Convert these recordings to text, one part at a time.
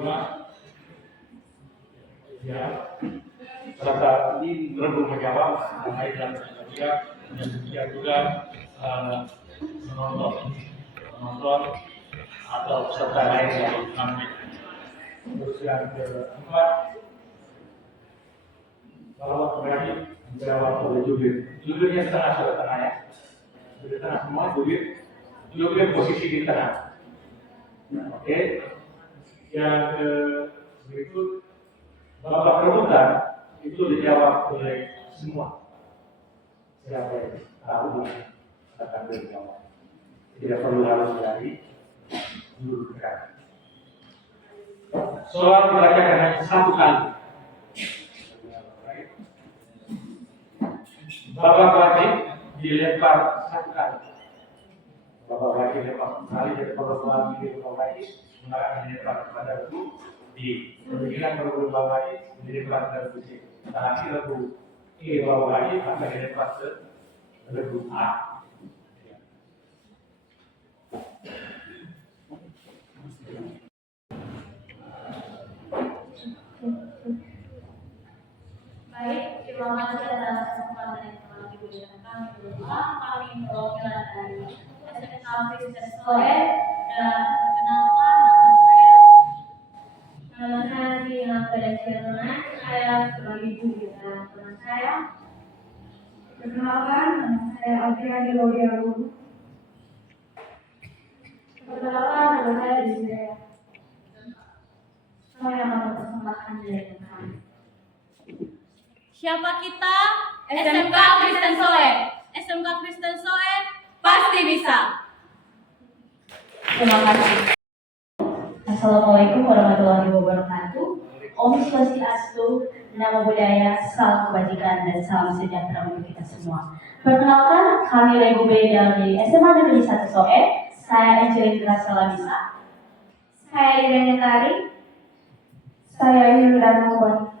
kedua ya serta berhubung menjawab mengenai dalam dia dan dia juga menonton atau peserta lain yang kami. Terus yang keempat bahwa kembali menjawab oleh jubir. Jubirnya setengah ya. Jubir tengah semua jubir posisi di tengah. Oke. Yang berikut babak rebutan itu dijawab oleh semua. Siapa yang tahu akan dijawab. Tidak perlu harus dari dulu kan. Soal dibacakan hanya satu kali. Babak wajib dilempar satu kali. Babak wajib dilempar sekali dari babak wajib dilempar kepada rebu di pemilihan babak wajib dilempar ke rebu C. Nanti rebu E babak wajib akan dilempar ke rebu A. Baik, terima kasih atas kesempatan yang telah diberikan. Kedua, kami perwakilan dari SMK Kristen Soe dan perkenalkan nama saya Dina Pedacianan. Saya sebagai ibu dan teman saya. Perkenalkan, nama saya Adriani Lodiaru. Perkenalkan, nama saya Dina. Saya akan mempersembahkan diri kami. Siapa kita? SMK Kristen Soe. SMK Kristen Soe pasti bisa. Terima kasih. Assalamualaikum warahmatullahi wabarakatuh. Om Swastiastu, Namo Buddhaya, salam kebajikan dan salam sejahtera untuk kita semua. Perkenalkan, kami Regu B dari SMA Negeri 1 Soe. Saya Angelina Salamisa. Saya Irene Tari. Saya Hilda Mawar.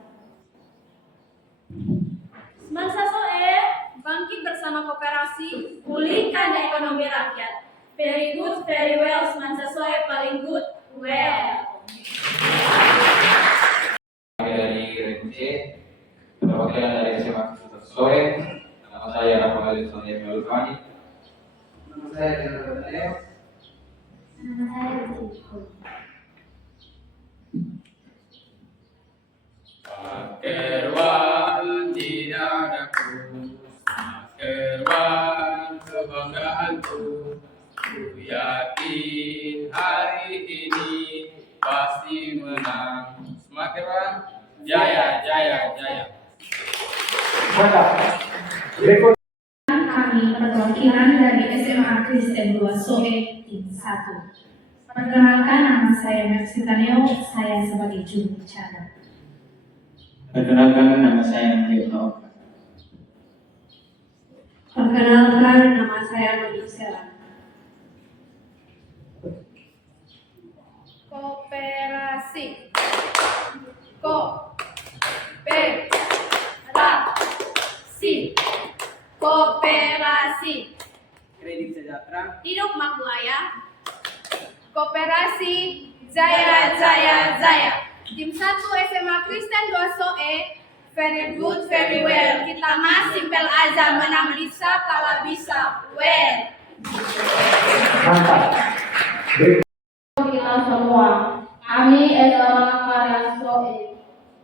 Semansa Soe, bangkit bersama koperasi, pulihkan ekonomi rakyat. Very good, very well. Semansa Soe paling good, well. Dari Regu C, perwakilan dari SMA Kristen Soe. Nama saya Rahmat Sonia Melukani. Nama saya Dino Daniel. Nama saya Lucy. Maskerwan tidak ada maskerwan kebanggaanku. Ku yakin hari ini pasti menang. Maskerwan, jaya, jaya, jaya. Mantap. Berikut Kami perwakilan dari SMA Kristen 2 Soe Tim 1. Perkenalkan, nama saya Mersita Neo. Saya sebagai juru bicara. Perkenalkan, nama saya Mario. Perkenalkan, nama saya Manisela. Koperasi. Koperasi. Kredit sejahtera. Hidup makmur ayah. Koperasi jaya jaya jaya. Tim 1 SMA Kristen 2 Soe. Very good, very well. Kita mah simpel aja, menang bisa, kalah bisa. Well. mantap. Berikut Kita semua, kami SMA Karya Soe.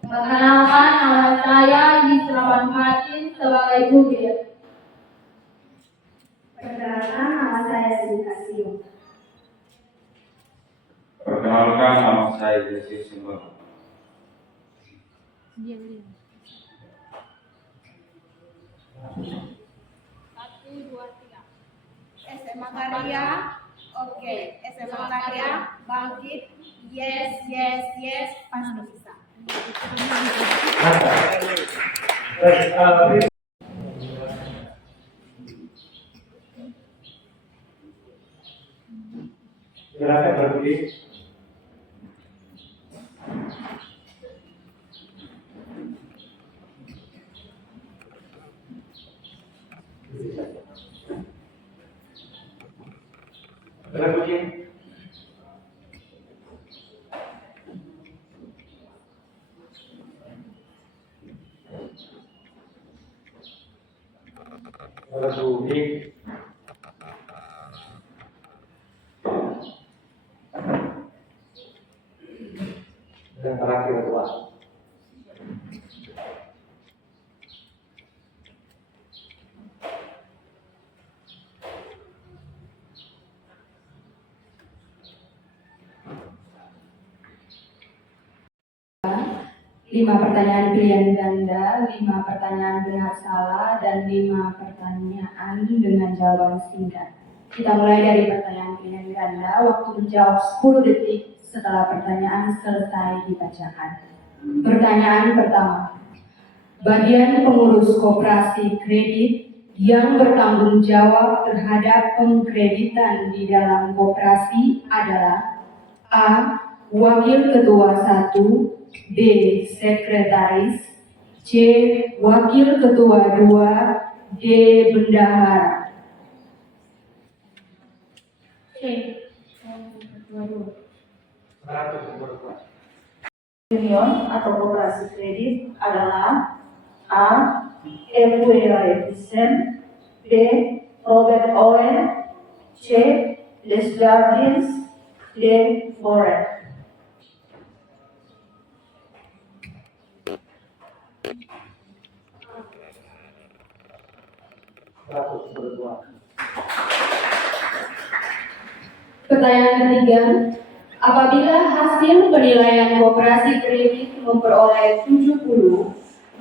Perkenalkan, nama saya Yusrawan Fatin sebagai jubir. Perkenalkan, nama saya Sintasio. Perkenalkan, nama saya Jesse Simba. Satu, dua, tiga. SMA Karya, oke. SMA Karya, bangkit. Yes, yes, yes, pasti bisa. mantap. Baik, silakan berdiri. Berapa Republik dan terakhir Tuhan. Lima pertanyaan pilihan ganda, 5 pertanyaan benar salah, dan 5 pertanyaan dengan jawaban singkat. Kita mulai dari pertanyaan pilihan ganda, waktu menjawab 10 detik setelah pertanyaan selesai dibacakan. Pertanyaan pertama, bagian pengurus koperasi kredit yang bertanggung jawab terhadap pengkreditan di dalam koperasi adalah A. Wakil Ketua 1, B. Sekretaris, C. Wakil Ketua 2, D. Bendahara. C. Ketua 2. Union atau koperasi kredit adalah A. Efuera Efficient, B. Robert Owen, C. Les Jardins, D. Boren. Pertanyaan ketiga, apabila hasil penilaian koperasi kredit memperoleh 70,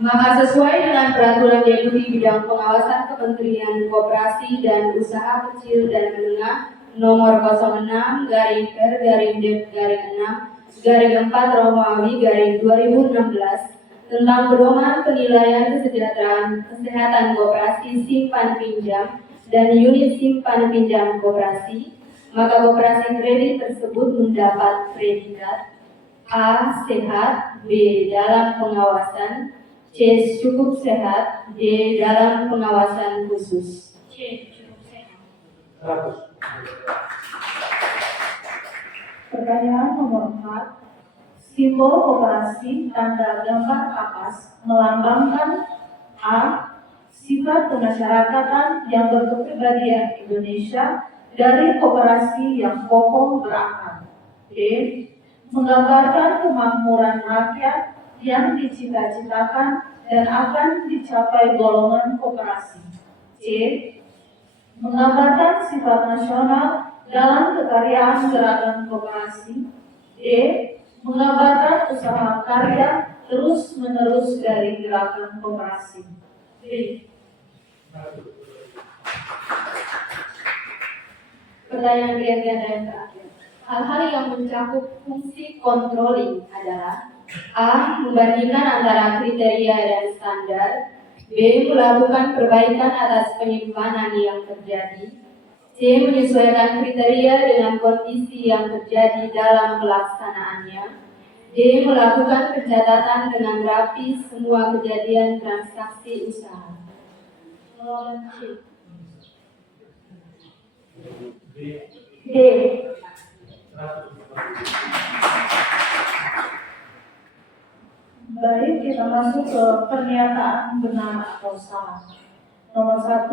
maka sesuai dengan peraturan Deputi Bidang Pengawasan Kementerian Koperasi dan Usaha Kecil dan Menengah nomor 06/Dep/6/4/Romawi/2016 tentang pedoman penilaian kesejahteraan kesehatan koperasi simpan pinjam dan unit simpan pinjam koperasi, maka koperasi kredit tersebut mendapat predikat A. Sehat, B. Dalam pengawasan, C. Cukup sehat, D. Dalam pengawasan khusus. C. Cukup sehat. 100. Pertanyaan nomor 4. Simbol koperasi tanda gambar kapas melambangkan A. Sifat kemasyarakatan yang berkepribadian Indonesia dari koperasi yang kokoh berakar. B. Menggambarkan kemakmuran rakyat yang dicita-citakan dan akan dicapai golongan koperasi. C. Menggambarkan sifat nasional dalam kekaryaan gerakan koperasi. D. Menggambarkan usaha karya terus-menerus dari gerakan koperasi. D. Pertanyaan yang terakhir. Hal-hal yang mencakup fungsi controlling adalah A. Membandingkan antara kriteria dan standar, B. Melakukan perbaikan atas penyimpanan yang terjadi, C. Menyesuaikan kriteria dengan kondisi yang terjadi dalam pelaksanaannya, D. Melakukan pencatatan dengan rapi semua kejadian transaksi usaha. D. Baik, kita masuk ke pernyataan benar atau salah. Nomor 1,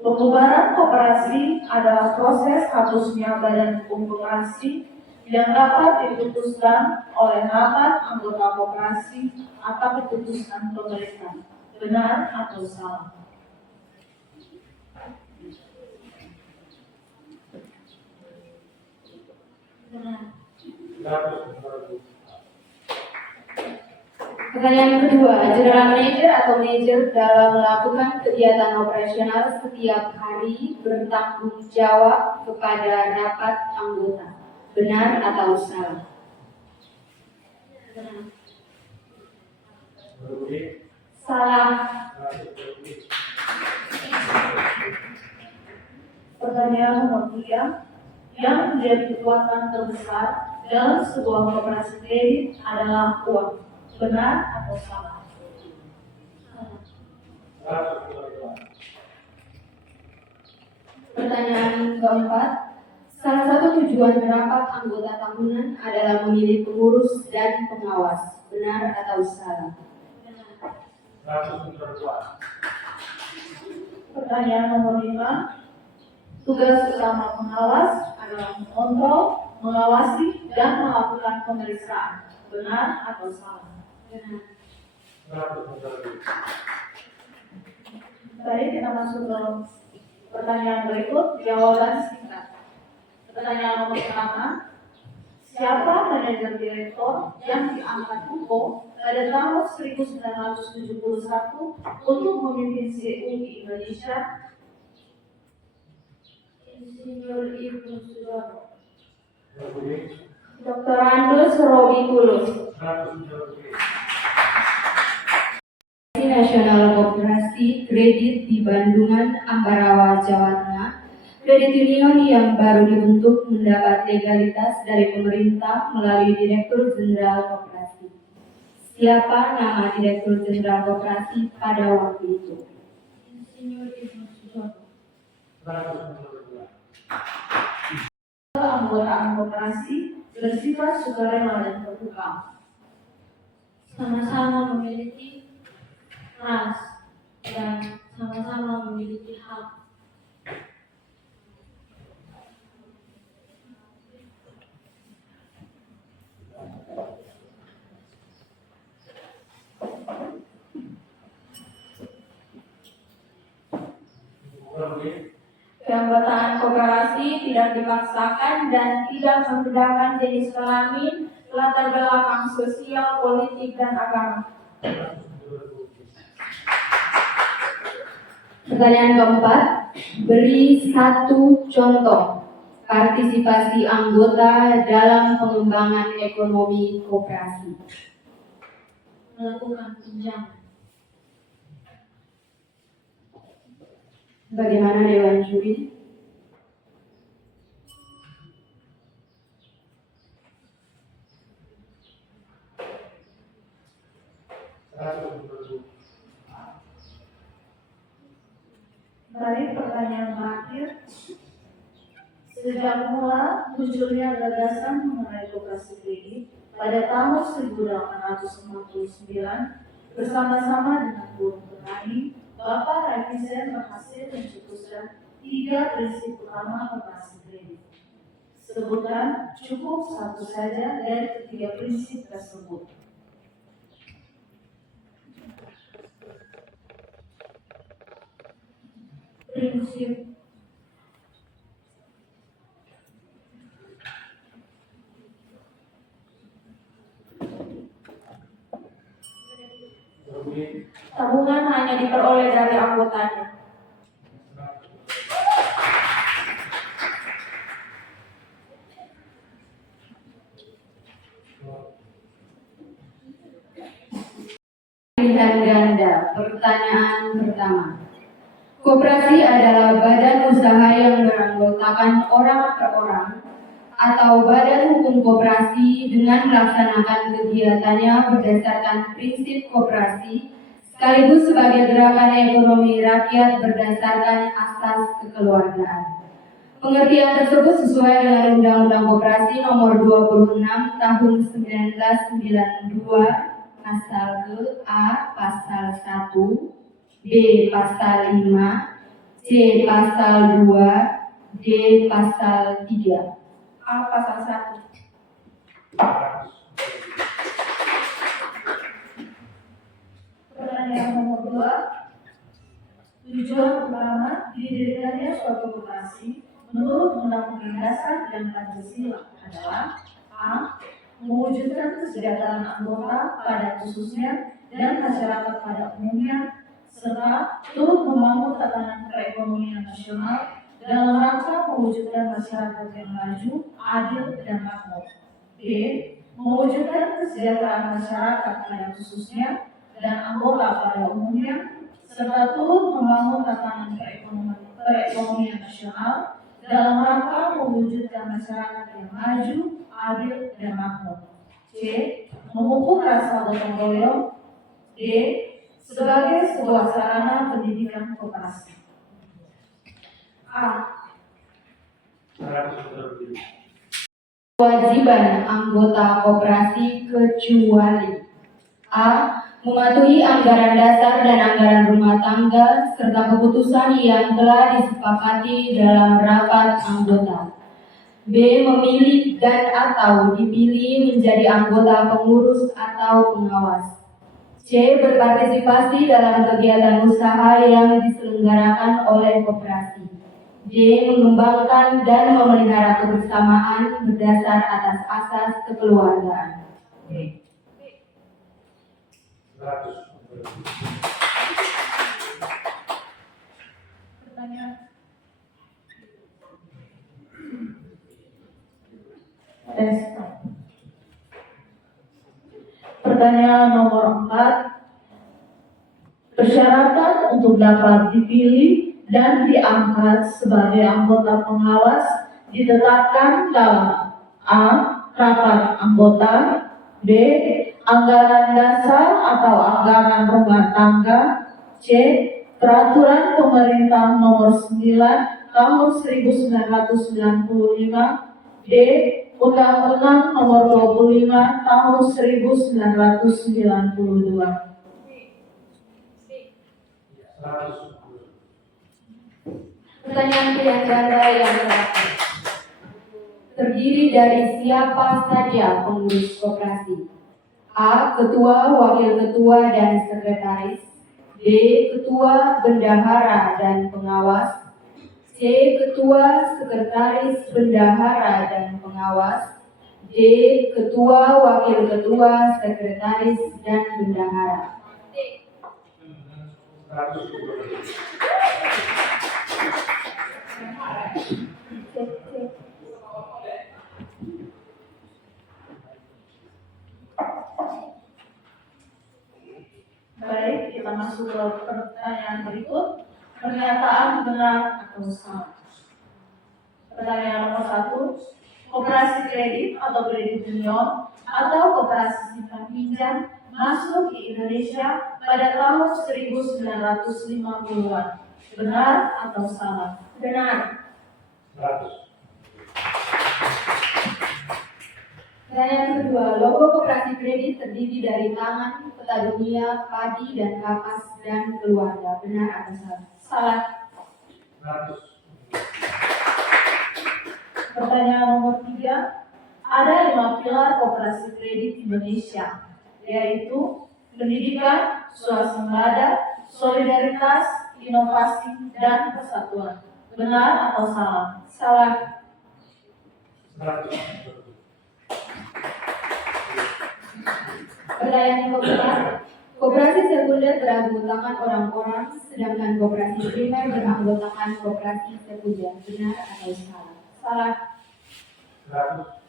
pembubaran koperasi adalah proses hapusnya badan hukum koperasi yang dapat diputuskan oleh rapat anggota koperasi atau keputusan pemerintah. Benar atau salah? Benar. Pertanyaan kedua, general manager atau manager dalam melakukan kegiatan operasional setiap hari bertanggung jawab kepada rapat anggota. Benar atau salah? Benar. Salah. Pertanyaan nomor 3, yang menjadi kekuatan terbesar dalam sebuah koperasi kredit adalah uang. Benar atau salah? Pertanyaan keempat, salah satu tujuan rapat anggota tahunan adalah memilih pengurus dan pengawas. Benar atau salah? Pertanyaan nomor 5. Tugas utama pengawas adalah mengontrol, mengawasi, dan melakukan pemeriksaan. Benar atau salah? Benar. 100 meter lebih. Baik, kita masuk ke pertanyaan berikut. Jawaban singkat. Pertanyaan nomor pertama. Siapa manajer direktur yang diangkat UPO pada tahun 1971 untuk memimpin CU di Indonesia? Insinyur Ibnu Sudono. Lebih. Dr. Andus Robi Tulus. 100 meter lebih. Nasional Koperasi Kredit di Bandungan, Ambarawa, Jawa Tengah. Kredit Union yang baru dibentuk mendapat legalitas dari pemerintah melalui Direktur Jenderal Koperasi. Siapa nama Direktur Jenderal Koperasi pada waktu itu? Insinyur Ibnu Sudono. 100 meter lebih. Keanggotaan koperasi bersifat sukarela dan terbuka. Sama-sama memiliki ras dan sama-sama memiliki hak. Lebih. Keanggotaan koperasi tidak dipaksakan dan tidak membedakan jenis kelamin, latar belakang sosial, politik, dan agama. 100 meter lebih. Pertanyaan keempat, beri satu contoh partisipasi anggota dalam pengembangan ekonomi koperasi. Melakukan pinjaman. Bagaimana Dewan Juri? Baik, pertanyaan terakhir. Sejak mula munculnya gagasan mengenai koperasi kredit pada tahun 1849 bersama-sama dengan buruh petani, Bapak Raiffeisen berhasil mencetuskan 3 prinsip utama koperasi kredit. Sebutkan cukup satu saja dari ketiga prinsip tersebut. Prinsip Lebih. tabungan hanya diperoleh dari anggotanya. Pilihan ganda. Pertanyaan pertama. Koperasi adalah badan usaha yang beranggotakan orang per orang atau badan hukum koperasi dengan melaksanakan kegiatannya berdasarkan prinsip koperasi sekaligus sebagai gerakan ekonomi rakyat berdasarkan asas kekeluargaan. Pengertian tersebut sesuai dengan Undang-Undang Koperasi Nomor 26 Tahun 1992 Pasal ke A Pasal 1, B Pasal 5, C Pasal 2, D Pasal 3. A Pasal 1. 100. Pertanyaan nomor 2. Tujuan utama didirikannya suatu koperasi menurut Undang-Undang Dasar dan Pancasila adalah A. Mewujudkan kesejahteraan anggota pada khususnya dan masyarakat pada umumnya, serta turut membangun tatanan perekonomian nasional dalam rangka mewujudkan masyarakat yang maju, adil, dan makmur. B. Mewujudkan kesejahteraan masyarakat pada khususnya dan anggota pada umumnya, serta turut membangun tatanan perekonomian nasional dalam rangka mewujudkan masyarakat yang maju, adil, dan makmur. C. Memupuk rasa gotong royong. D. Sebagai sebuah sarana pendidikan koperasi. A. 100 meter lebih. Kewajiban anggota koperasi kecuali A. mematuhi anggaran dasar dan anggaran rumah tangga serta keputusan yang telah disepakati dalam rapat anggota. B. Memilih dan atau dipilih menjadi anggota pengurus atau pengawas. C. Berpartisipasi dalam kegiatan usaha yang diselenggarakan oleh koperasi. D. Mengembangkan dan memelihara kebersamaan berdasar atas asas kekeluargaan. 100. Pertanyaan. Tes. Pertanyaan nomor 4. Persyaratan untuk dapat dipilih dan diangkat sebagai anggota pengawas ditetapkan dalam A. Rapat anggota. B. Anggaran dasar atau anggaran rumah tangga. C. Peraturan Pemerintah Nomor 9 Tahun 1995. D. Undang-Undang Nomor 25 Tahun 1992. 100. Pertanyaan pilihan ganda yang terakhir. Terdiri dari siapa saja pengurus koperasi? A. Ketua, wakil ketua, dan sekretaris. B. Ketua, bendahara, dan pengawas. C. Ketua, sekretaris, bendahara, dan pengawas. D. Ketua, wakil ketua, sekretaris, dan bendahara. 100. Baik, kita masuk ke pertanyaan berikut. Pernyataan benar atau salah. Pertanyaan nomor 1. Koperasi kredit atau kredit union atau koperasi simpan pinjam masuk di Indonesia pada tahun 1950-an. Benar atau salah? Benar. 100. Pertanyaan kedua, logo koperasi kredit terdiri dari tangan, peta dunia, padi, dan kapas, dan keluarga. Benar atau salah? Salah. 100. Pertanyaan nomor 3. Ada 5 pilar koperasi kredit Indonesia, yaitu pendidikan, swasembada, solidaritas, inovasi, dan persatuan. Benar atau salah? Salah. 100. Pertanyaan yang keempat, koperasi sekunder beranggotakan orang-orang, sedangkan koperasi primer beranggotakan koperasi sekunder. Benar atau salah? Salah. 100.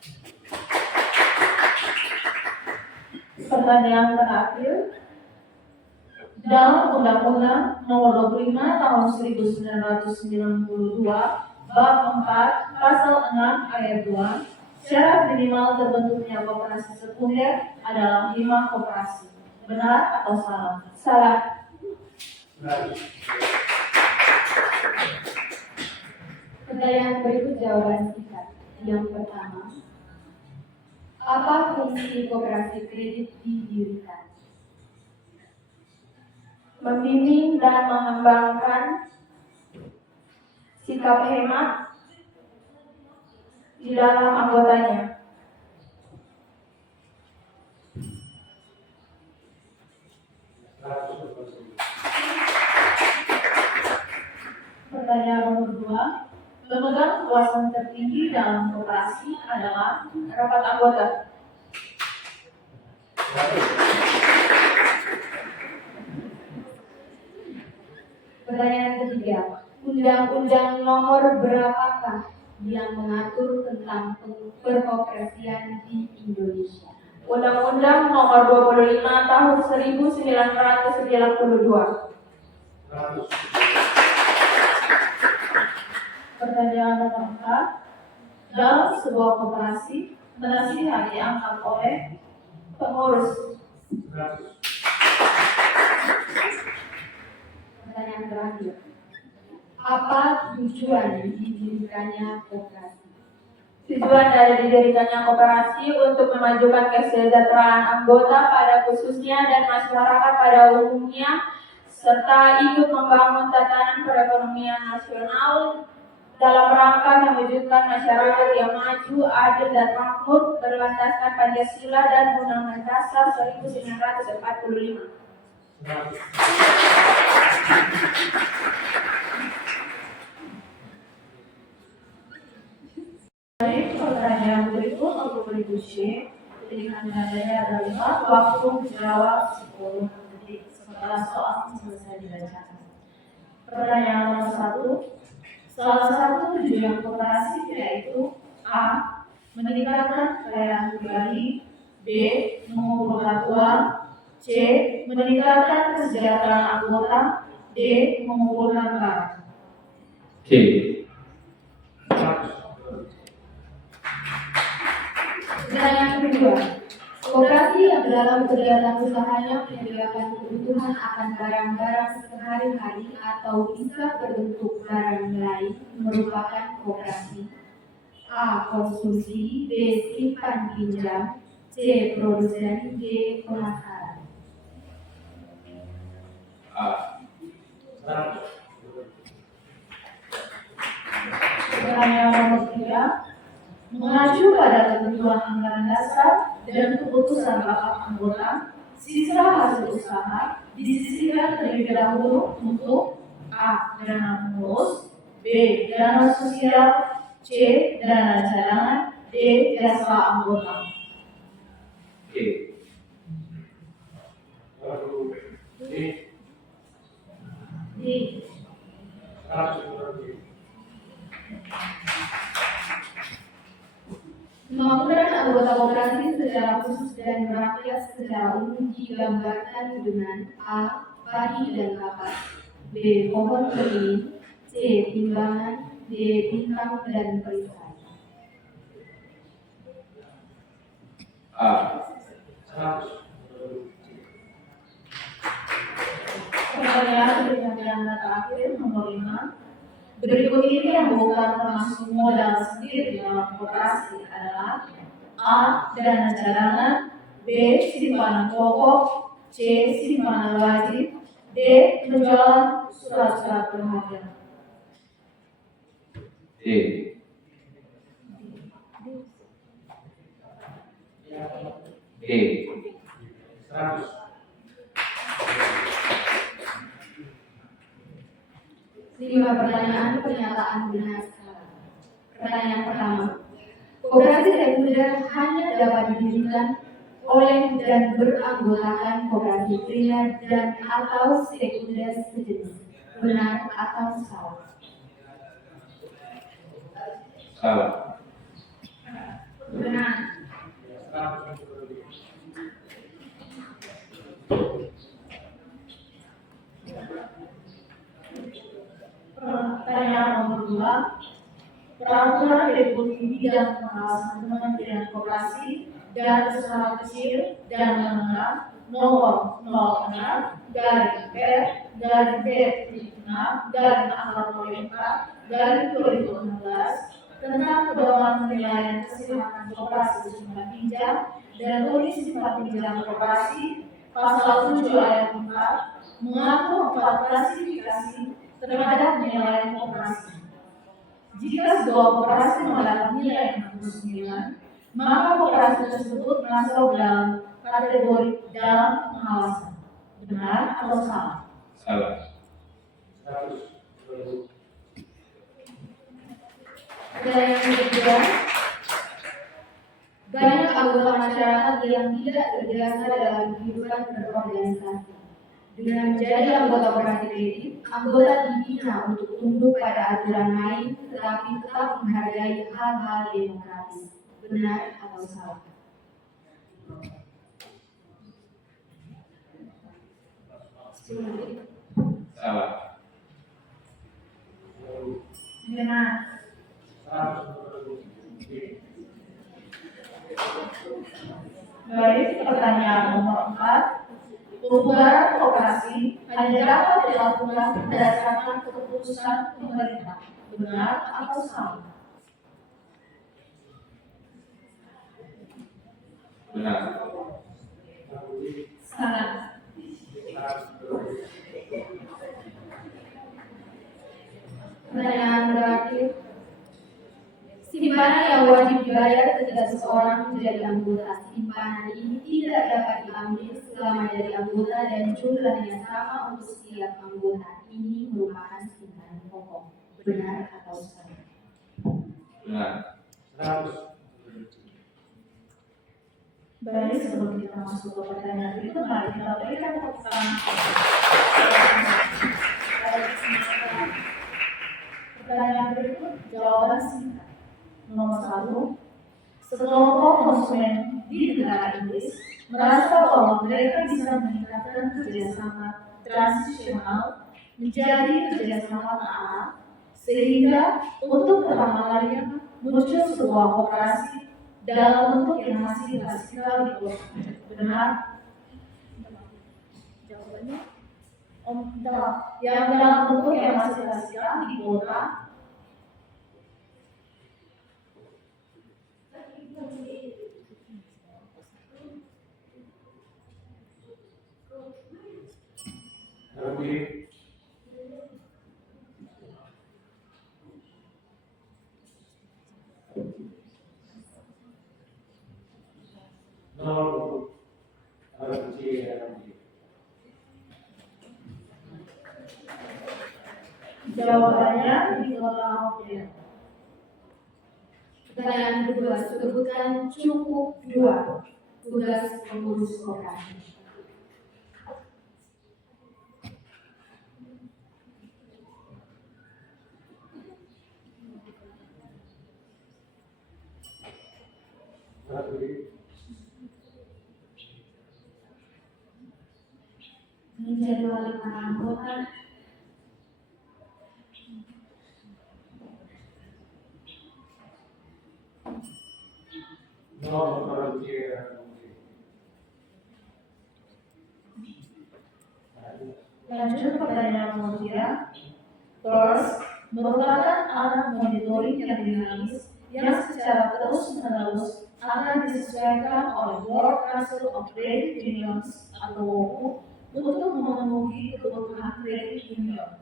Pertanyaan terakhir. Dalam Undang-Undang Nomor 25 Tahun 1992, Bab 4, Pasal 6 Ayat 2, syarat minimal terbentuknya koperasi sekunder adalah 5 koperasi. Benar atau salah? Salah. 100. Pertanyaan berikut jawaban singkat. Yang pertama, apa fungsi koperasi kredit didirikan? Membimbing dan mengembangkan sikap hemat di dalam anggotanya. Pertanyaan nomor 2. Pemegang kekuasaan tertinggi dalam koperasi adalah rapat anggota. Pertanyaan ketiga, Undang-Undang nomor berapakah yang mengatur tentang perkoperasian di Indonesia? Undang-Undang Nomor 25 Tahun 1992. 100. Pertanyaan nomor 4. Dalam sebuah koperasi, penasihat diangkat oleh pengurus. 100. Pertanyaan terakhir, apa tujuan didirikannya koperasi? Tujuan dari didirikannya koperasi untuk memajukan kesejahteraan anggota pada khususnya dan masyarakat pada umumnya, serta ikut membangun tatanan perekonomian nasional dalam rangka mewujudkan masyarakat yang maju, adil dan makmur berlandaskan Pancasila dan Undang-Undang Dasar 1945. Baik, pertanyaan berikut untuk Ibu C. Pilihan nadanya adalah waktu menjawab 10 detik setelah soal selesai dibacakan. Pertanyaan nomor 1. Salah satu tujuan koperasi yaitu A. Meningkatkan kekayaan pribadi, B. Mengumpulkan uang, C. Meningkatkan kesejahteraan anggota, D. Mengumpulkan barang. C. Pertanyaan kedua, koperasi yang dalam kegiatan usahanya menyediakan kebutuhan akan barang-barang sehari-hari atau bisa berbentuk barang lain merupakan koperasi. A. Konsumsi, B. Simpan pinjam, C. Produsen, D. Pemasaran. A. Pertanyaan nomor 3. Mengacu pada ketentuan anggaran dasar dan keputusan rapat anggota, sisa hasil usaha disisihkan terlebih dahulu untuk A. Dana pengurus, B. Dana sosial, C. Dana cadangan, D. Jasa anggota. C. D. Kemakmuran anggota koperasi secara khusus dan merakyat secara umum digambarkan dengan A. Padi dan kapas, B. Pohon beringin, C. Timbangan, D. Bintang dan perisai. A. Pertanyaan yang terakhir nomor 5. Berikut ini yang bukan termasuk modal sendiri dalam koperasi adalah A. Dana cadangan, B. Simpanan pokok, C. Simpanan wajib, D. Penjualan surat-surat berharga. D. D. 5 pertanyaan pernyataan benar salah. Pertanyaan pertama, koperasi sekunder hanya dapat didirikan oleh dan beranggotakan koperasi primer dan atau sekunder sejenis. Benar atau salah? Salah. Benar. Pertanyaan nomor 2. Peraturan Deputi Bidang Pengawasan Kementerian Koperasi dan Usaha Kecil dan Menengah nomor 06/R/B/6/4/2016 tentang pedoman penilaian kesehatan koperasi simpan pinjam dan unit simpan pinjam koperasi pasal 7 ayat 4 mengatur 4 klasifikasi terhadap penilaian koperasi. Jika sebuah koperasi mendapat nilai 69, maka koperasi tersebut masuk dalam kategori dalam pengawasan. Benar atau salah? Salah. Pertanyaan ketiga, banyak anggota masyarakat yang tidak terbiasa dalam kehidupan berorganisasi. Dengan menjadi anggota koperasi kredit, anggota dibina untuk tunduk pada aturan main, tetapi tetap menghargai hal-hal demokratis. Benar atau salah? Salah. Benar. Baik, pertanyaan nomor 4. Pembubaran koperasi hanya dapat dilakukan berdasarkan keputusan pemerintah. Benar atau salah? Benar. Salah. Pertanyaan terakhir. Simpanan yang wajib dibayar ketika seseorang menjadi anggota. Simpanan ini tidak dapat diambil selama jadi anggota dan jumlahnya sama untuk setiap anggota. Ini merupakan simpanan pokok. Benar atau salah? Benar. 100. Baik, sebelum kita masuk ke pertanyaan itu, mari kita berikan tepuk tangan. Pertanyaan berikut, jawaban singkat. Nomor 1, sekelompok konsumen di negara Inggris merasa bahwa mereka bisa meningkatkan kerjasama transisional menjadi kerjasama ta'ala, sehingga untuk pertama kalinya muncul sebuah koperasi dalam bentuk yang masih klasikal di kota. Benar? Jawabannya yang dalam bentuk yang masih klasikal di kota. Lebih. Nomor 20. Harus kecil dan kecil. Jawabannya di kota Hokkian. Pertanyaan kedua, sebutkan cukup 2 tugas pengurus koperasi. Menjadwalkan anggota, Nomor kecil dan kecil. Lanjut pertanyaan nomor 3. First, merupakan alat monitoring yang dinamis yang secara terus-menerus akan disesuaikan oleh World Council of Credit Unions atau WOCU untuk memenuhi kebutuhan kredit union.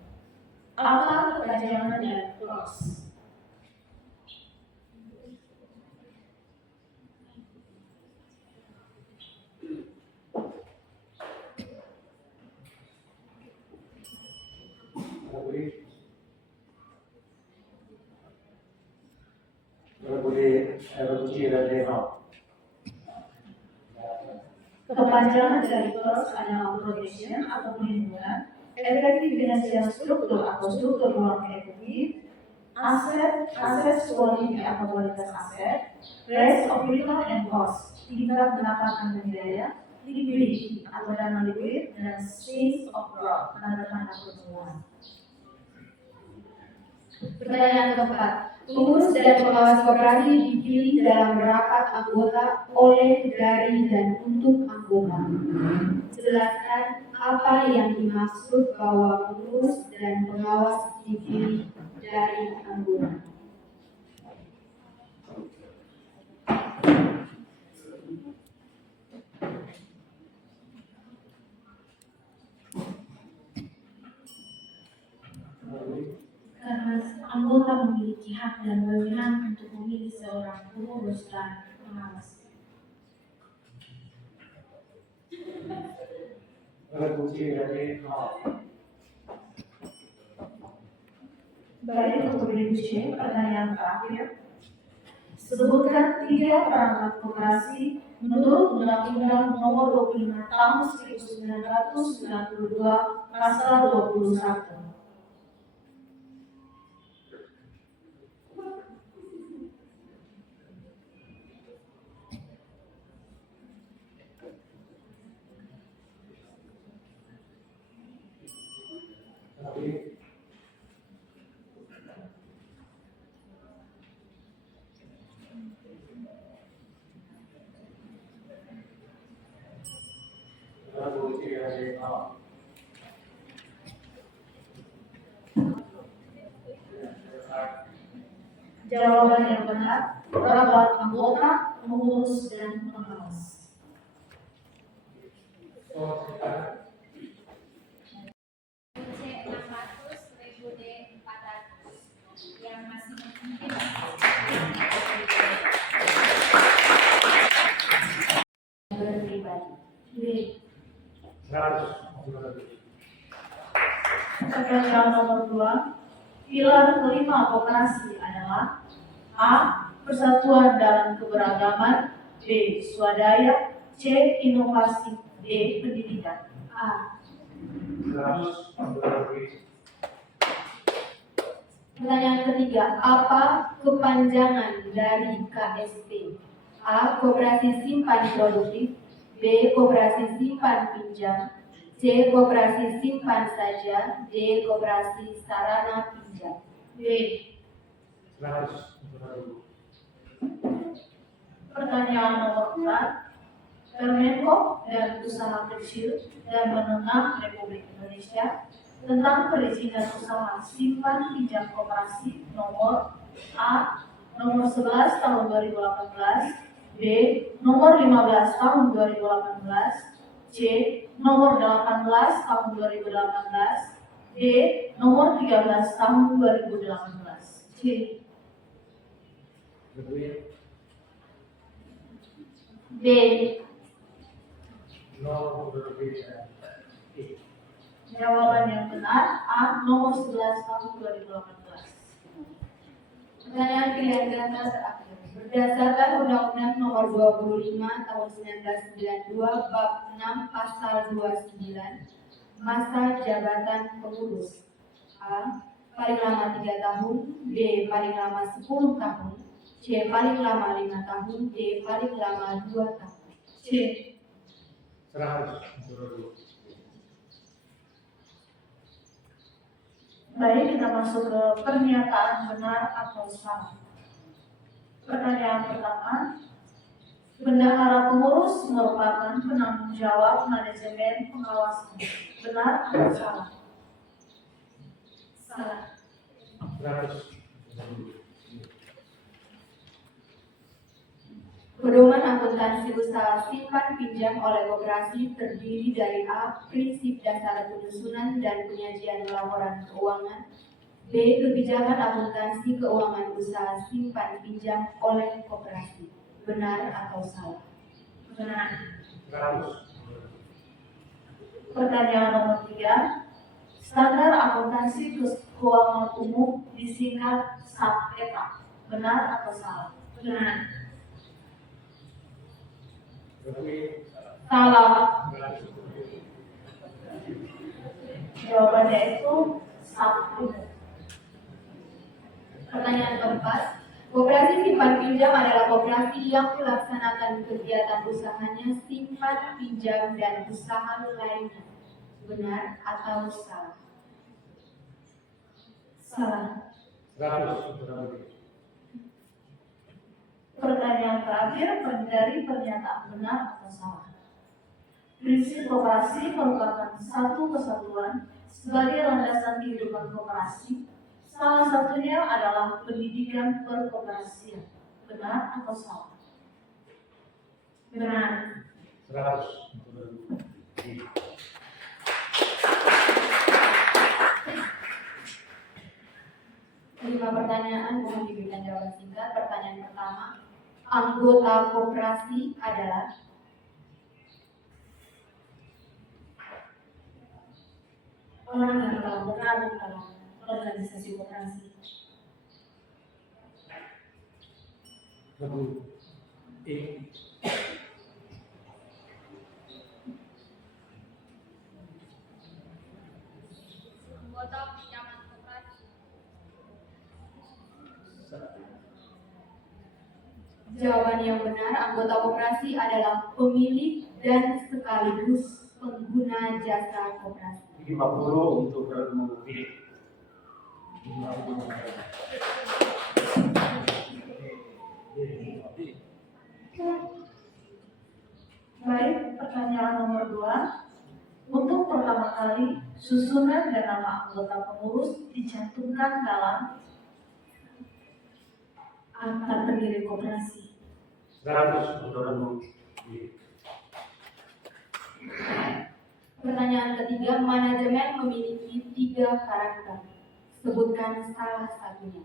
Apa kepanjangan dari FIRST? Kepanjangan dari FIRST adalah protection atau perlindungan, efektif finansial struktur atau struktur uang ekonomi, aset quality atau kualitas aset, rate of return and cost, tingkat pendapatan dan biaya, liquidity atau dana liquid, dan streams of growth, tanda-tanda pertumbuhan. Pertanyaan keempat, pengurus dan pengawas koperasi dipilih dalam rapat anggota oleh, dari, dan untuk anggota. Jelaskan apa yang dimaksud bahwa pengurus dan pengawas dipilih dari anggota. Karena anggota memiliki hak dan wewenang untuk memilih seorang pengurus dan pengawas. Baik, untuk berikutnya pertanyaan terakhir. Sebutkan 3 perangkat koperasi menurut Undang-Undang Nomor 25 Tahun 1992 Pasal 21. Jawaban yang benar, rapat anggota, pengurus, dan pengawas. Oh, silakan. C 600, Ribu D 400. Yang masih mungkin Berpribadi. B. 100. Pertanyaan nomor 2. Pilar kelima koperasi adalah A. Persatuan dalam keberagaman, B. Swadaya, C. Inovasi, D. Pendidikan. A. 100. Pertanyaan ketiga, apa kepanjangan dari KSP? A. Koperasi simpan produktif, B. Koperasi simpan pinjam, C. Koperasi simpan saja, D. Koperasi sarana pinjam. B. 100. Pertanyaan nomor 4. Permenko dan Usaha Kecil dan Menengah Republik Indonesia tentang perizinan usaha simpan pinjam koperasi nomor A. Nomor 11 tahun 2018, B. Nomor 15 tahun 2018, C. Nomor 18 tahun 2018, D. Nomor 13 tahun 2018. C. B. No, berbeda. Jawaban yang benar A. Nomor 11 tahun 2018. Pertanyaan pilihan ganda terakhir. Berdasarkan Undang-Undang Nomor 25 Tahun 1992 Bab 6 Pasal 29, masa jabatan pengurus A. Paling lama 3 tahun, B. Paling lama 10 tahun, C. Paling lama 5 tahun, D. Paling lama 2 tahun. C. 100. Baik, kita masuk ke pernyataan benar atau salah. Pertanyaan pertama, bendahara pengurus merupakan penanggung jawab manajemen pengawasan. Benar atau salah? Salah. 100. Pedoman akuntansi usaha simpan pinjam oleh koperasi terdiri dari A. Prinsip dasar penyusunan dan penyajian laporan keuangan, B. Kebijakan akuntansi keuangan usaha simpan pinjam oleh koperasi. Benar atau salah? Benar. 100. Pertanyaan nomor 3, standar akuntansi keuangan umum disingkat SAPETA. Benar atau salah? Benar. Salah. Jawabannya itu SAPETA. Pertanyaan keempat, koperasi simpan pinjam adalah koperasi yang melaksanakan kegiatan usahanya simpan pinjam dan usaha lainnya. Benar atau salah? Salah. 100. Pertanyaan terakhir dari pernyataan benar atau salah. Prinsip koperasi merupakan satu kesatuan sebagai landasan kehidupan koperasi. Salah satunya adalah pendidikan perkoperasian. Benar atau salah? Benar. 100. Lima pertanyaan, mohon diberikan jawaban singkat. Pertanyaan pertama, anggota koperasi adalah Orang yang telah bergabung dalam organisasi koperasi. anggota pinjaman koperasi. jawaban yang benar. Anggota koperasi adalah pemilik dan sekaligus pengguna jasa koperasi. 50 untuk memilih. 50. Baik, pertanyaan nomor 2. Untuk pertama kali, susunan dan nama anggota pengurus dicantumkan dalam akta pendiri koperasi. 100 untuk memilih. Pertanyaan ketiga, manajemen memiliki 3 karakter. Sebutkan salah satunya.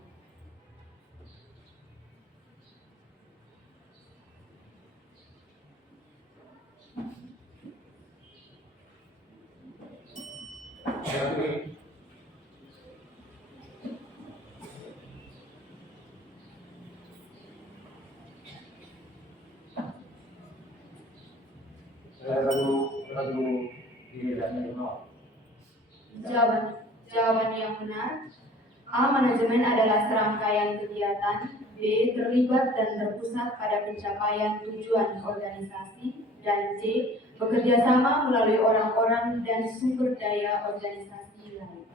Lalu dilihatnya nol. Jawaban yang benar. A. Manajemen adalah serangkaian kegiatan. B. Terlibat dan terpusat pada pencapaian tujuan organisasi. Dan C. Bekerja sama melalui orang-orang dan sumber daya organisasi lain.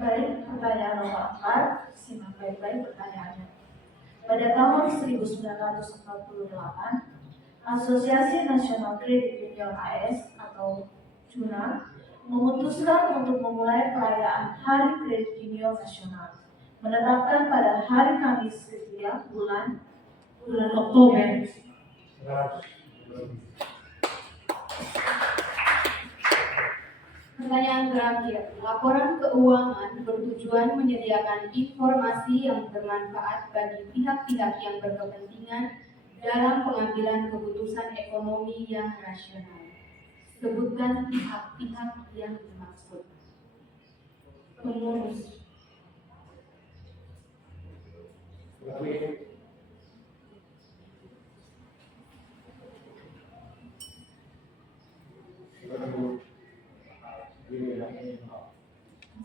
Baik, pertanyaan nomor 4, simak baik-baik pertanyaannya. Pada tahun 1948, Asosiasi Nasional Kredit Union AS atau CUNA memutuskan untuk memulai perayaan Hari Kredit Union Nasional, menetapkan pada hari Kamis ketiga bulan Oktober. Pertanyaan terakhir, laporan keuangan bertujuan menyediakan informasi yang bermanfaat bagi pihak-pihak yang berkepentingan dalam pengambilan keputusan ekonomi yang rasional. Sebutkan pihak-pihak yang dimaksud. Pengurus.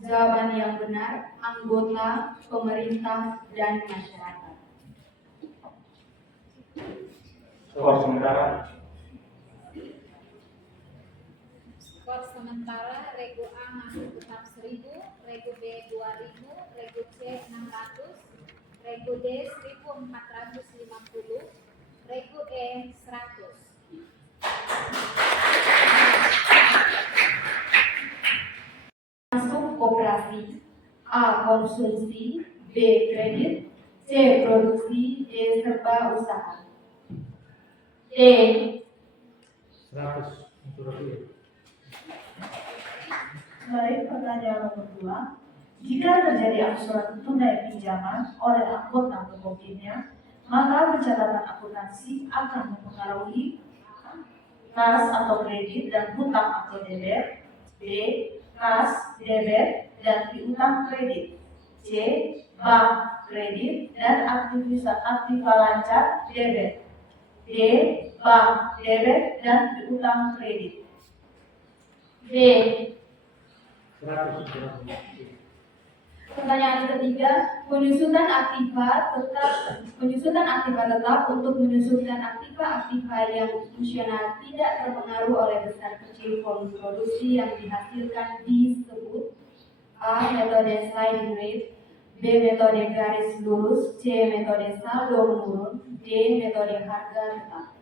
Jawaban yang benar, anggota, pemerintah, dan masyarakat. Skor sementara. Skor sementara Regu A masih tetap 1000, Regu B 2000, Regu C 600, Regu D 1450, Regu E 100. Masuk koperasi. A. Konsumsi. B. Kredit. C. Produksi. D. Serba usaha. D. 100 untuk rupiah. Baik, pertanyaan nomor 2. Jika terjadi angsuran tunai pinjaman oleh anggota pokoknya, maka pencatatan akuntansi akan mempengaruhi kas atau kredit dan hutang atau debit. B. Kas, debit, dan piutang kredit. C. Bank, kredit, dan aktiva lancar debit. D. Bank, debit, dan piutang kredit. D. 100 untuk rupiah. Pertanyaan ketiga, penyusutan aktiva tetap untuk menyusunkan aktiva yang fungsional tidak terpengaruh oleh besar kecil volume produksi yang dihasilkan disebut A. Metode sliding rate, B. Metode garis lurus, C. Metode saldo menurun, D. Metode harga tetap.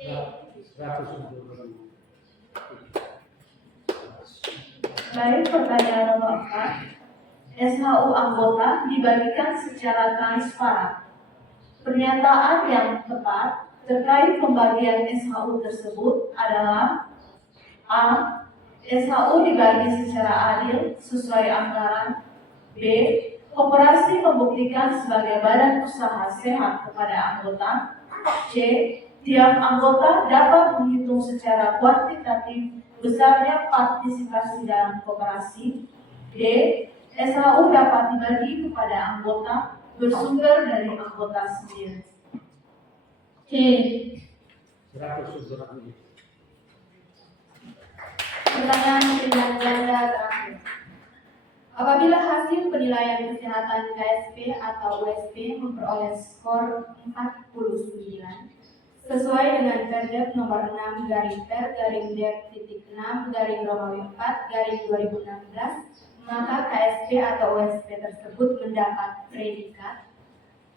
100 untuk rupiah. Baik, pertanyaan nomor 4. SHU anggota dibagikan secara transparan. Pernyataan yang tepat terkait pembagian SHU tersebut adalah A. SHU dibagi secara adil sesuai anggaran. B. Koperasi membuktikan sebagai badan usaha sehat kepada anggota. C. Tiap anggota dapat menghitung secara kuantitatif besarnya partisipasi dalam koperasi. D. SHU dapat dibagi kepada anggota bersumber dari anggota sendiri. C. 100 untuk rupiah. Pertanyaan pilihan ganda terakhir. Apabila hasil penilaian kesehatan KSP atau USP memperoleh skor 49 sesuai dengan Perdep nomor 6/Dep.6/Romawi 4/2016, maka KSP atau USP tersebut mendapat predikat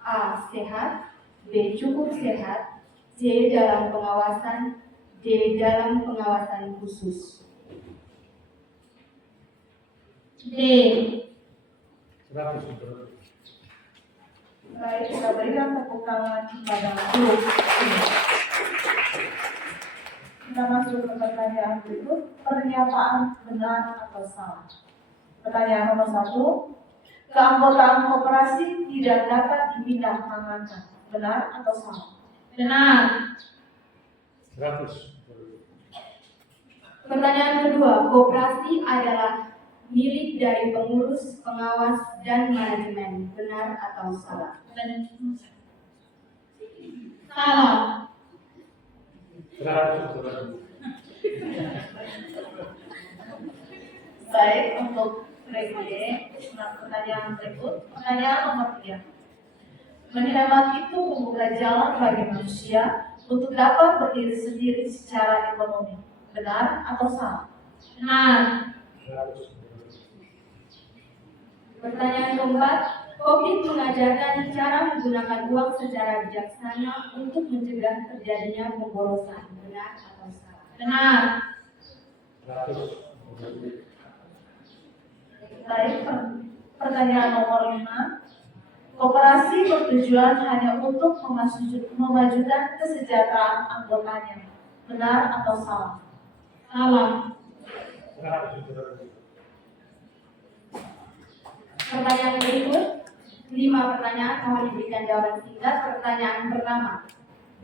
A. Sehat, B. Cukup sehat, C. Dalam pengawasan, D. Dalam pengawasan khusus. D. 100 untuk rupiah. Baik, kita berikan tepuk tangan kepada guru. Kita masuk ke pertanyaan berikut. Pernyataan benar atau salah? Pertanyaan nomor 1. Keanggotaan koperasi tidak dapat dipindah tangankan. Benar atau salah? Benar. 100. Pertanyaan kedua, koperasi adalah milik dari pengurus, pengawas, dan manajemen. Benar atau salah? Salah. 100. Baik, untuk pertanyaan berikut. Pertanyaan nomor 3. Menghemat itu membuka jalan bagi manusia untuk dapat berdiri sendiri secara ekonomi. Benar atau salah? Benar. 100. Pertanyaan keempat, COVID mengajarkan cara menggunakan uang secara bijaksana untuk mencegah terjadinya pemborosan. Benar atau salah? Benar. 100. Baik, pertanyaan nomor 5. Koperasi bertujuan hanya untuk memajukan kesejahteraan anggotanya. Benar atau salah? Salah. 100. Pertanyaan berikut, 5 pertanyaan, mohon diberikan jawaban singkat. Pertanyaan pertama,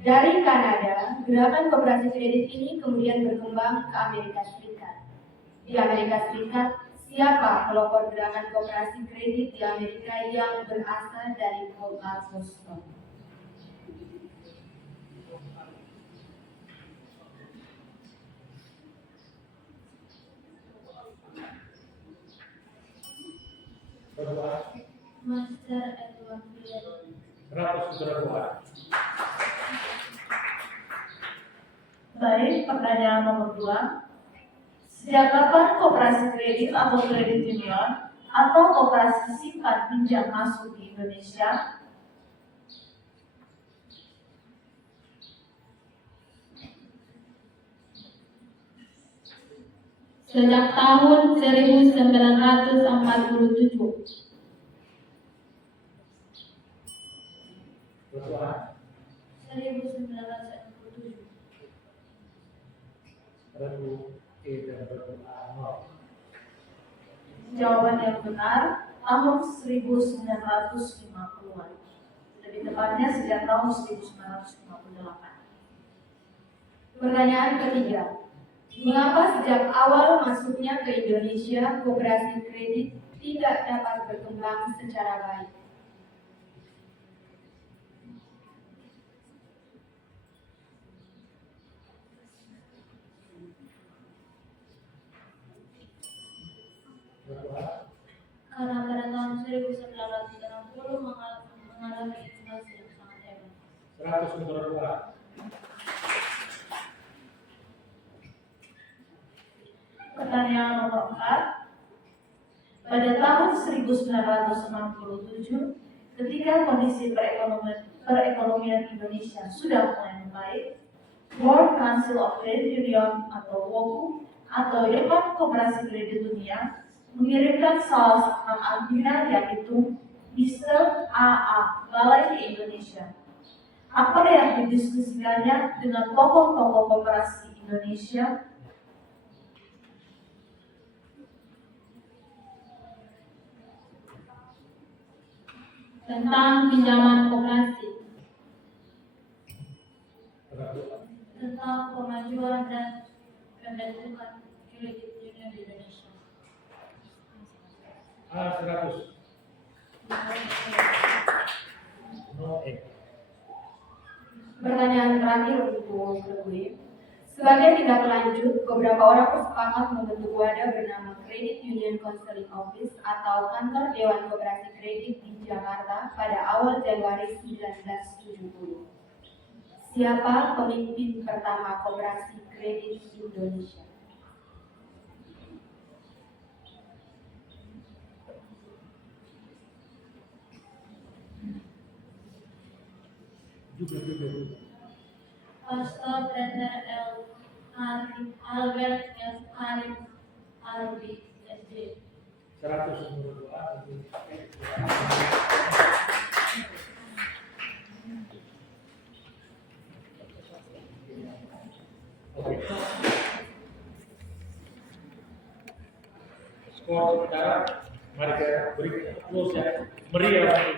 dari Kanada, gerakan koperasi kredit ini kemudian berkembang ke Amerika Serikat. Di Amerika Serikat, siapa pelopor gerakan koperasi kredit di Amerika yang berasal dari kota Boston? Master Edward Miller. 100. Baik, pertanyaan nomor 2. Sejak kapan koperasi kredit atau kredit union atau koperasi simpan pinjam masuk di Indonesia? Sejak tahun 1947. 1947. Jawaban yang benar, tahun 1950-an. Lebih tepatnya sejak tahun 1958. Pertanyaan ketiga, mengapa sejak awal masuknya ke Indonesia koperasi kredit tidak dapat berkembang secara baik? Karena pada tahun 1960 mengalami inflasi yang sangat hebat. 100. Pertanyaan nomor 4. Pada tahun 1967, ketika kondisi perekonomian Indonesia sudah mulai membaik, World Council of Credit Union atau WOCU atau Dewan Koperasi Kredit Dunia mengirimkan salah seorang agen yaitu Mr. A.A. Balai di Indonesia. Apa yang didiskusikannya dengan tokoh-tokoh koperasi Indonesia? Tentang pinjaman koperasi, tentang kemajuan dan pembentukan kredit union di Indonesia. 100. Pertanyaan terakhir untuk gue. Sebagai tindak lanjut, beberapa orang bersepakat membentuk wadah bernama Credit Union Counseling Office atau Kantor Dewan Koperasi Kredit di Jakarta pada awal Januari 1970. Siapa pemimpin pertama koperasi kredit Indonesia? Pastor Peter L. Harim, Albert F. Harim, Albi, SD. 100. Terus ya, meriah lagi.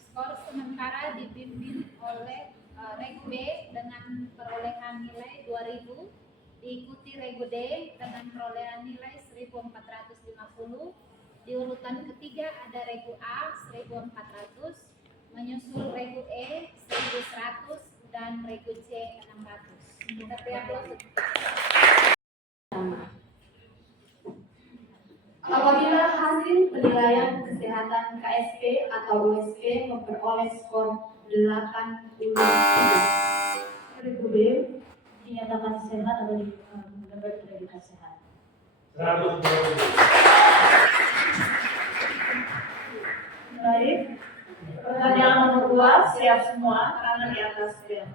Skor sementara dipimpin oleh Regu B dengan perolehan nilai 2000, diikuti Regu D dengan perolehan nilai 1450. Di urutan ketiga ada Regu A 1400, menyusul Regu E 1100 dan Regu C 600. Kita beri aplaus. Apabila hasil penilaian kesehatan KSP atau USP memperoleh skor 80, Regu B Dinyatakan sehat atau mendapat predikat sehat. 120. Baik. Pertanyaan nomor 2, siap semua karena di atas bel.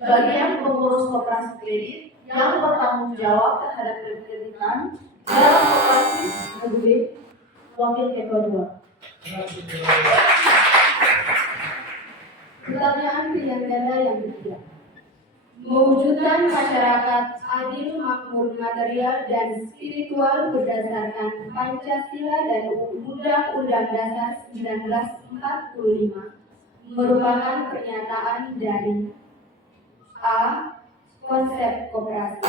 Bagian pengurus koperasi kredit yang bertanggung jawab terhadap kreditan dalam koperasi Regu B Wakil Ketua 2. Pertanyaan pilihan ganda yang ketiga. Mewujudkan masyarakat adil, makmur material dan spiritual berdasarkan Pancasila dan Undang-Undang Dasar 1945 merupakan pernyataan dari A. Konsep koperasi,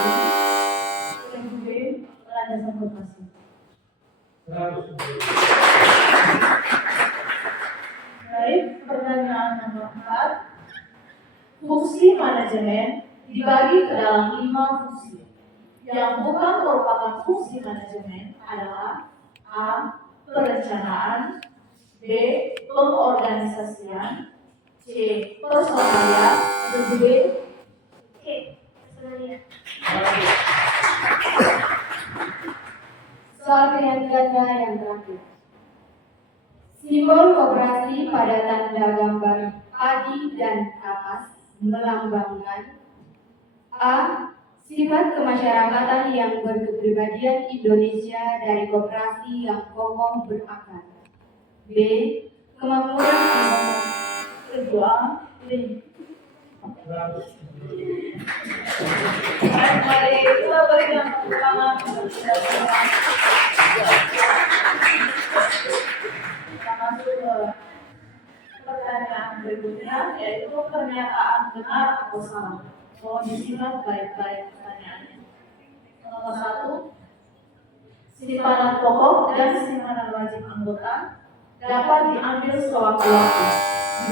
Regu B. Landasan koperasi. 120. Baik, pertanyaan nomor 4. Fungsi manajemen dibagi ke dalam 5 fungsi. Yang bukan merupakan fungsi manajemen adalah A. Perencanaan, B. Pengorganisasian, C. Personalia, dan D. soal pilihan ganda yang terakhir. Simbol koperasi pada tanda gambar padi dan kapas melambangkan A. Sifat kemasyarakatan yang berkepribadian Indonesia dari koperasi yang kokoh berakar. B. Kemakmuran anggota. Kedua, B. 120. Baik, mari kita berikan tepuk tangan. Kita masuk ke pertanyaan berikutnya, yaitu pernyataan benar atau salah. Mohon disimak baik-baik pertanyaannya. Nomor 1, simpanan pokok dan simpanan wajib anggota dapat diambil sewaktu-waktu.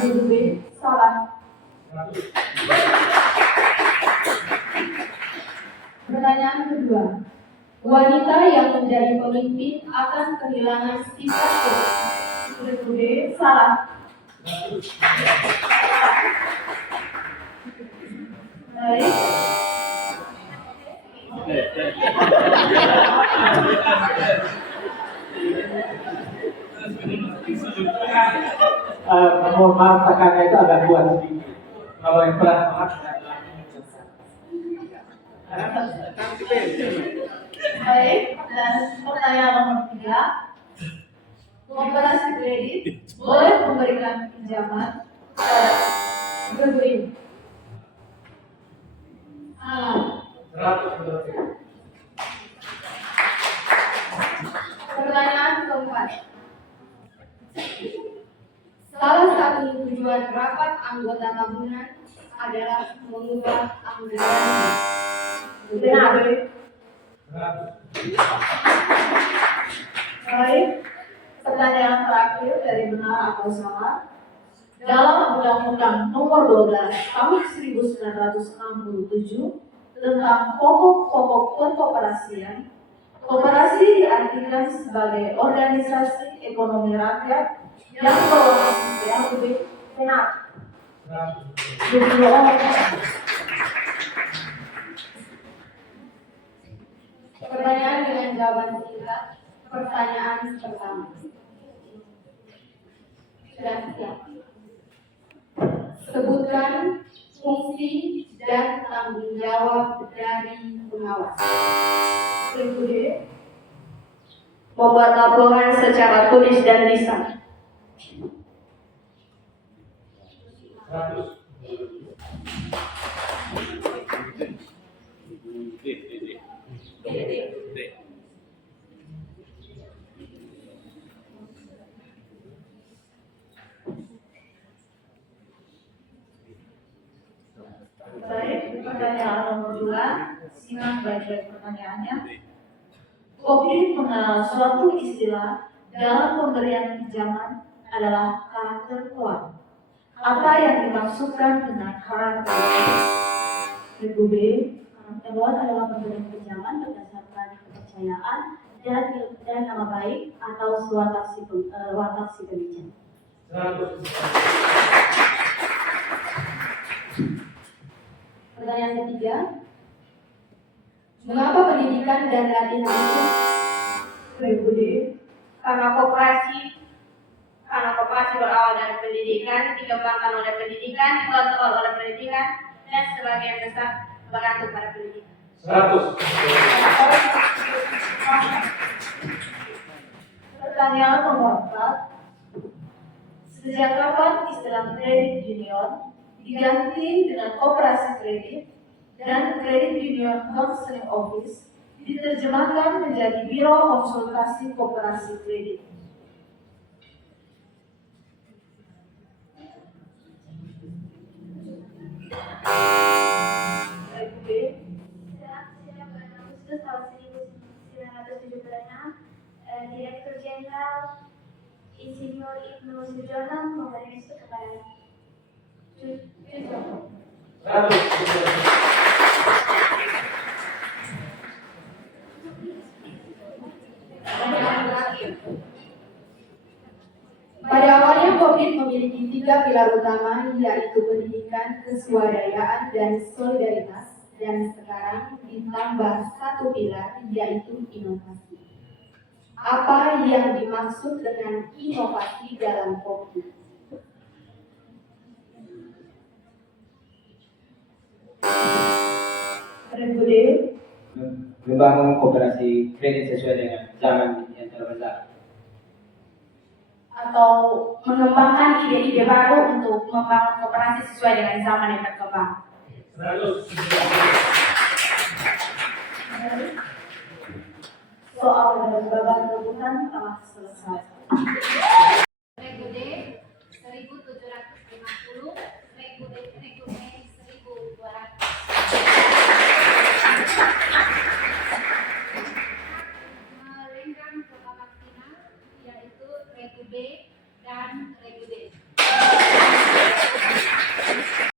Regu B, salah. 100. Pertanyaan kedua. Wanita yang menjadi pemimpin akan kehilangan sifat koperasi. Regu B, salah. 100. Baik. Mohon maaf, tekannya itu agak kuat sedikit. Kalau yang berat banget, Baik, dan pertanyaan nomor 3. Koperasi kredit boleh memberikan pinjaman pada Regu B. salah. 100. Pertanyaan keempat. Salah satu tujuan rapat anggota tahunan adalah mengubah anggaran. Benar. 100. Baik, pertanyaan terakhir dari benar atau salah. Dalam Undang-Undang Nomor 12 Tahun 1967 tentang pokok-pokok perkoperasian, koperasi diartikan sebagai organisasi ekonomi rakyat yang berwenang yang lebih benar. 100. Pertanyaan dengan jawaban singkat. Pertanyaan pertama. Sudah siap? Sebutkan fungsi dan tanggung jawab dari pengawas. Regu D, membuat laporan secara tulis dan lisan. 100. Baik, pertanyaan nomor 2, simak baik-baik pertanyaannya. Kopit mengenal suatu istilah dalam pemberian pinjaman adalah karakter kuat. Apa yang dimaksudkan dengan karakter? Ibu B. Karakter luar adalah pemberian pinjaman berdasarkan kepercayaan dan nama baik atau watak si pembicara. 100. Pertanyaan ketiga, mengapa pendidikan dan latihan itu? Ibu D. Karena koperasi berawal dari pendidikan, dikembangkan oleh pendidikan, dikontrol oleh pendidikan, dan sebagian besar bergantung pada pendidikan. 100. Pertanyaan nomor 4. Sejak kapan istilah kredit union diganti dengan koperasi kredit dan kredit union counseling office diterjemahkan menjadi biro konsultasi koperasi kredit? Ibu B. Sejak bulan Agustus tahun 1976, Direktur Jenderal Insinyur Ibnu Sujono memberi instruksi kepada Sujono. 100. Pada awalnya Kopit memiliki 3 pilar utama, yaitu pendidikan, keswadayaan, dan solidaritas, dan sekarang ditambah 1 pilar, yaitu inovasi. Apa yang dimaksud dengan inovasi dalam Kopit? Ibu D. Membangun koperasi kredit sesuai dengan zaman yang terbesar. Atau mengembangkan ide-ide baru untuk membangun koperasi sesuai dengan zaman yang berkembang. 100. Soal dari babak rebutan telah selesai.